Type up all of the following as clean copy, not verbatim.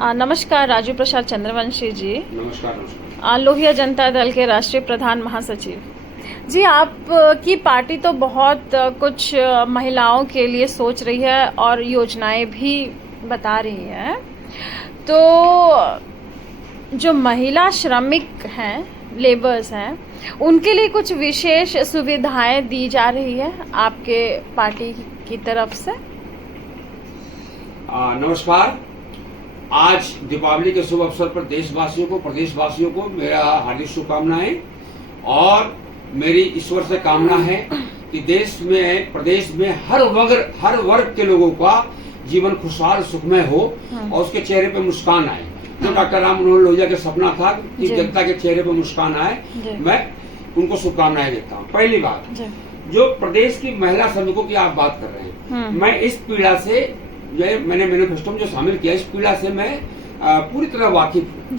नमस्कार, राजू प्रसाद चंद्रवंशी जी। नमस्कार नमस्कार। लोहिया जनता दल के राष्ट्रीय प्रधान महासचिव जी। आप की पार्टी तो बहुत कुछ महिलाओं के लिए सोच रही है और योजनाएं भी बता रही है। तो जो महिला श्रमिक हैं, लेबर्स हैं, उनके लिए कुछ विशेष सुविधाएं दी जा रही है आपके पार्टी की तरफ से? नमस्कार। आज दीपावली के शुभ अवसर पर देशवासियों को, प्रदेशवासियों को मेरा हार्दिक शुभकामनाएं और मेरी ईश्वर से कामना है कि देश में, प्रदेश में हर वर्ग के लोगों का जीवन खुशहाल सुखमय हो और उसके चेहरे पे मुस्कान आए। जो डॉक्टर राम मनोहर लोहिया का सपना था कि जनता के चेहरे पे मुस्कान आए, मैं उनको शुभकामनाएं देता हूँ। पहली बात, जो प्रदेश की महिला श्रमिकों की आप बात कर रहे हैं, मैं इस पीड़ा से, मैंने मैनिफेस्टो में जो शामिल किया, इस पीड़ा से मैं पूरी तरह वाकिफ हूँ।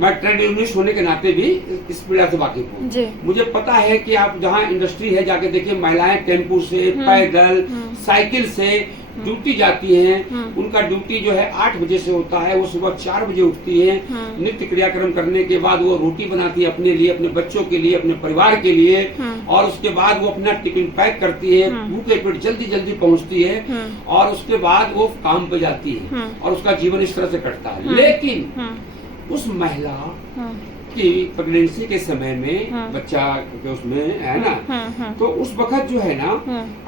मैं ट्रेड यूनियनिस्ट होने के नाते भी इस पीड़ा से वाकिफ हूँ। मुझे पता है कि आप जहाँ इंडस्ट्री है जाके देखिए, महिलाएं टेम्पू से, पैदल, साइकिल से ड्यूटी जाती हैं। उनका ड्यूटी जो है 8 बजे से होता है। वो सुबह 4 बजे उठती हैं। नित्य क्रियाक्रम करने के बाद वो रोटी बनाती है अपने लिए, अपने बच्चों के लिए, अपने परिवार के लिए, और उसके बाद वो अपना टिफिन पैक करती है, भूखे पेट जल्दी जल्दी पहुंचती है, और उसके बाद वो काम पे जाती है और उसका जीवन इस तरह से कटता है। लेकिन उस महिला की प्रेगनेंसी के समय में बच्चा के उसमें है ना, तो उस वक्त जो है ना,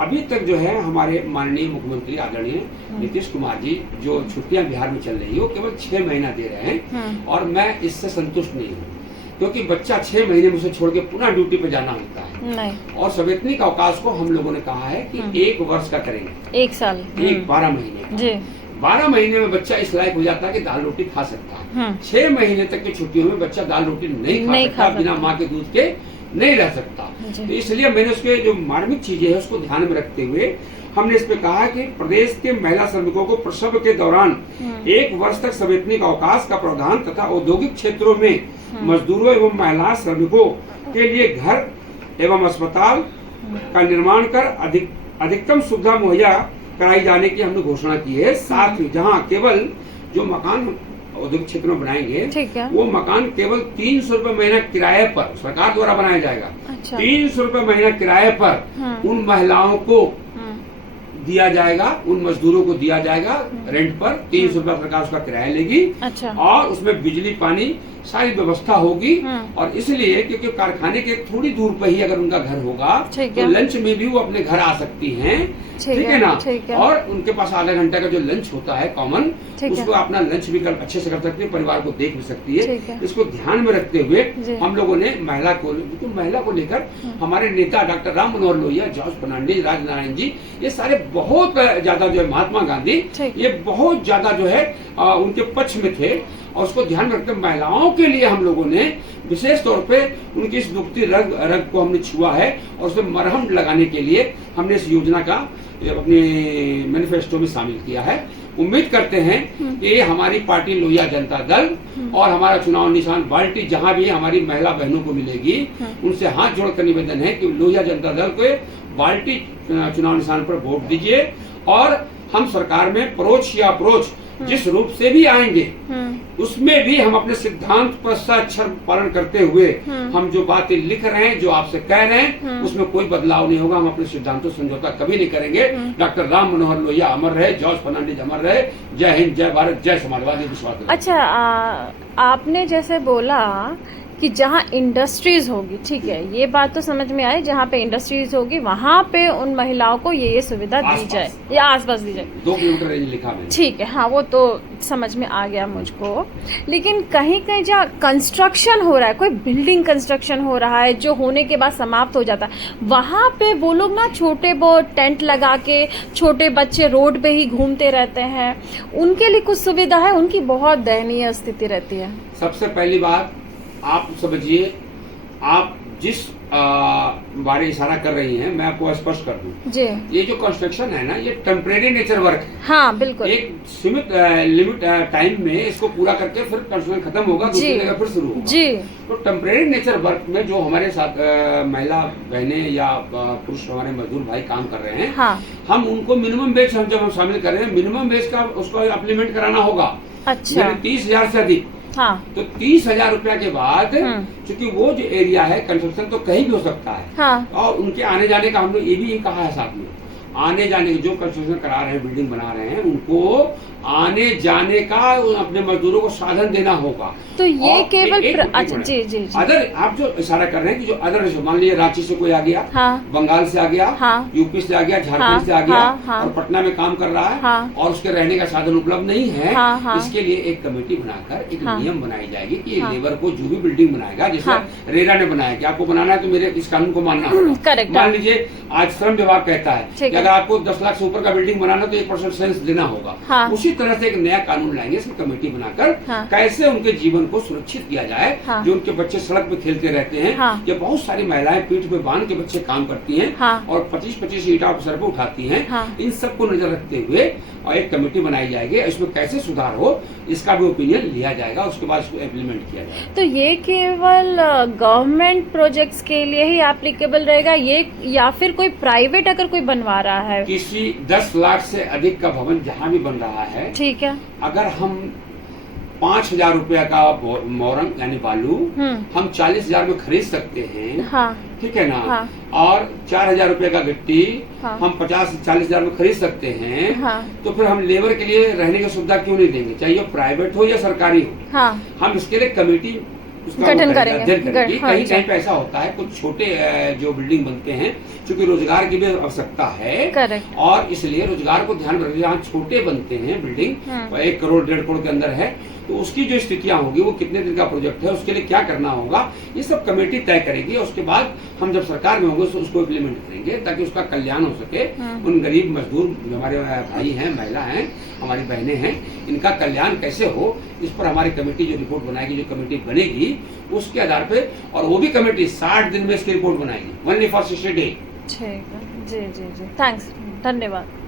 अभी तक जो है हमारे माननीय मुख्यमंत्री आदरणीय नीतीश कुमार जी जो छुट्टियां बिहार में चल रही है, वो केवल 6 महीना दे रहे हैं, और मैं इससे संतुष्ट नहीं हूँ, क्योंकि बच्चा 6 महीने में उसे छोड़ के पुनः ड्यूटी पे जाना होता है। नहीं। और सवैतनिक अवकाश को हम लोगों ने कहा है कि 1 वर्ष का करेंगे, 1 साल, 12 महीने का। 12 महीने में बच्चा इस लायक हो जाता है कि दाल रोटी खा सकता है। 6 महीने तक की छुट्टियों में बच्चा दाल रोटी नहीं खा सकता, बिना माँ के दूध के नहीं रह सकता। तो इसलिए मैंने उसके जो मार्मिक चीजें हैं उसको ध्यान में रखते हुए हमने इस पे कहा कि प्रदेश के महिला श्रमिकों को प्रसव के दौरान 1 वर्ष तक सवैतनिक अवकाश का प्रावधान तथा औद्योगिक क्षेत्रों में मजदूरों एवं महिला श्रमिकों के लिए घर एवं अस्पताल का निर्माण कर अधिकतम सुविधा मुहैया कराई जाने की हमने घोषणा की है। साथ ही जहां केवल जो मकान औद्योगिक क्षेत्र में बनाएंगे, वो मकान केवल 300 रुपए महीना किराए पर सरकार द्वारा बनाया जाएगा। 300 रुपए महीना किराए पर उन महिलाओं को दिया जाएगा, उन मजदूरों को दिया जाएगा रेंट पर। 300 रुपया सरकार उसका किराया लेगी। और उसमें बिजली पानी सारी व्यवस्था होगी। और इसलिए क्योंकि कारखाने के थोड़ी दूर पर ही अगर उनका घर होगा तो लंच में भी वो अपने घर आ सकती हैं। ठीक है ना। और उनके पास आधा घंटा का जो लंच होता है कॉमन, उसको अपना लंच भी अच्छे से कर सकती है, परिवार को देख भी सकती है। इसको ध्यान में रखते हुए हम लोगों ने महिला को लेकर हमारे नेता डॉक्टर राम मनोहर लोहिया, जॉर्ज फर्नांडिस, राजनारायण जी, ये सारे बहुत ज्यादा जो है, महात्मा गांधी, ये बहुत ज्यादा जो है उनके पक्ष में थे। और उसको ध्यान में रखते महिलाओं के लिए हम लोगों ने विशेष तौर पे उनकी इस दुखती रग को हमने छुआ है, और उसमें मरहम लगाने के लिए हमने इस योजना का अपने मैनिफेस्टो में शामिल किया है। उम्मीद करते हैं कि हमारी पार्टी लोहिया जनता दल और हमारा चुनाव निशान बाल्टी जहां भी हमारी महिला बहनों को मिलेगी, उनसे हाथ जोड़कर निवेदन है कि लोहिया जनता दल को बाल्टी चुनाव निशान पर वोट दीजिए। और हम सरकार में परोक्ष या अप्रोच जिस रूप से भी आएंगे, उसमें भी हम अपने सिद्धांत पर सच्चर पालन करते हुए हम जो बातें लिख रहे हैं, जो आपसे कह रहे हैं, उसमें कोई बदलाव नहीं होगा। हम अपने सिद्धांतों समझौता कभी नहीं करेंगे। डॉक्टर राम मनोहर लोहिया अमर रहे, जॉर्ज फर्नांडिस अमर रहे। जय हिंद, जय भारत, जय समाजवादी विश्वास। अच्छा, आपने जैसे बोला कि जहाँ इंडस्ट्रीज होगी, ठीक है, ये बात तो समझ में आई, जहाँ पे इंडस्ट्रीज होगी वहाँ पे उन महिलाओं को ये सुविधा दी जाए, या आसपास दी जाए। 2 किलोमीटर रेंज लिखा है। ठीक है, हाँ, वो तो समझ में आ गया मुझको। लेकिन कहीं कहीं जहाँ कंस्ट्रक्शन हो रहा है, कोई बिल्डिंग कंस्ट्रक्शन हो रहा है जो होने के बाद समाप्त हो जाता है, वहाँ पे वो लोग ना छोटे बहुत टेंट लगा के, छोटे बच्चे रोड पे ही घूमते रहते हैं, उनके लिए कुछ सुविधा है? उनकी बहुत दयनीय स्थिति रहती है। सबसे पहली बात आप समझिए, आप जिस बारे इशारा कर रही हैं, मैं आपको स्पष्ट कर दूं जी। ये जो कंस्ट्रक्शन है ना, ये टेम्परेरी नेचर वर्क है। हाँ, बिल्कुल। एक सीमित लिमिट टाइम में इसको पूरा करके फिर कंस्ट्रक्शन खत्म होगा, दूसरी जगह फिर शुरू होगा जी। तो टेम्परेरी नेचर वर्क में जो हमारे साथ महिला बहनें या पुरुष हमारे मजदूर भाई काम कर रहे हैं, हाँ। हम उनको मिनिमम वेज जब हम शामिल कर रहे हैं, मिनिमम वेज का उसको इम्प्लीमेंट कराना होगा। अच्छा। 30,000 से अधिक। हाँ। तो 30,000 रुपया के बाद क्योंकि वो जो एरिया है कंस्ट्रक्शन तो कहीं भी हो सकता है। हाँ। और उनके आने जाने का हम लोग ये भी कहा है साथ में, आने जाने जो कंस्ट्रक्शन करा रहे हैं, बिल्डिंग बना रहे हैं, उनको आने जाने का अपने मजदूरों को साधन देना होगा। तो ये केवल जी अदर आप जो इशारा कर रहे हैं कि जो अदर, मान लीजिए रांची से कोई आ गया, हाँ, बंगाल से आ गया, हाँ, यूपी से आ गया, झारखंड हाँ, से आ गया, हाँ, और पटना में काम कर रहा है, हाँ, और उसके रहने का साधन उपलब्ध नहीं है, हाँ, हाँ, इसके लिए एक कमेटी बनाकर एक हाँ, नियम बनाई जाएगी कि हाँ, लेबर को जो भी बिल्डिंग बनाएगा, जैसे हाँ, रेरा ने बनाया कि आपको बनाना है तो मेरे इस कानून को मानना होगा। करेक्ट। मान लीजिए आज श्रम विभाग कहता है कि अगर आपको 10 लाख से ऊपर का बिल्डिंग बनाना तो 1% सेंस देना होगा। हाँ, उसी तरह से एक नया कानून लाएंगे, इसकी कमेटी बनाकर हाँ, कैसे उनके जीवन को सुरक्षित किया जाए। हाँ, जो उनके बच्चे सड़क पे खेलते रहते हैं, हाँ, या बहुत सारी महिलाएं पीठ पे बांध के बच्चे काम करती हैं, हाँ, और 25-25 ईंटा सर पे उठाती हैं, हाँ, इन सबको नजर रखते हुए और एक कमेटी बनाई जाएगी, इसमें कैसे सुधार हो इसका भी ओपिनियन लिया जाएगा, उसके बाद इसको इम्प्लीमेंट किया जाएगा। तो ये केवल गवर्नमेंट प्रोजेक्ट्स के लिए ही एप्लीकेबल रहेगा ये, या फिर कोई प्राइवेट अगर कोई बनवा रहा है? किसी 10 लाख से अधिक का भवन जहाँ भी बन रहा है, ठीक है, अगर हम 5,000 रुपया का मोरंग यानी बालू हम 40,000 में खरीद सकते हैं, हाँ, ठीक है ना, हाँ, और 4,000 रुपए का गिट्टी हाँ, हम 50-40,000 में खरीद सकते हैं, हाँ, तो फिर हम लेबर के लिए रहने की सुविधा क्यों नहीं देंगे, चाहे वो प्राइवेट हो या सरकारी हो। हाँ, हम इसके लिए कमेटी गठन करेंगे। कहीं कहीं पे ऐसा होता है, कुछ छोटे जो बिल्डिंग बनते हैं, क्योंकि रोजगार की भी आवश्यकता है, और इसलिए रोजगार को ध्यान में रखते जहाँ छोटे बनते हैं बिल्डिंग 1 करोड़ 1.5 करोड़ के अंदर है, तो उसकी जो स्थितियां होगी, वो कितने दिन का प्रोजेक्ट है, उसके लिए क्या करना होगा, ये सब कमेटी तय करेगी। और उसके बाद हम जब सरकार में होंगे तो उसको इम्प्लीमेंट करेंगे ताकि उसका कल्याण हो सके। उन गरीब मजदूर जो हमारे भाई हैं, महिला हैं, हमारी बहनें हैं, इनका कल्याण कैसे हो, इस पर हमारी कमेटी जो रिपोर्ट बनाएगी, जो कमेटी बनेगी उसके आधार पे, और वो भी कमेटी 60 दिन में इसकी रिपोर्ट बनाएगी, ओनली फॉर 60 डे। ठीक है, जी जी जी, थैंक्स, धन्यवाद।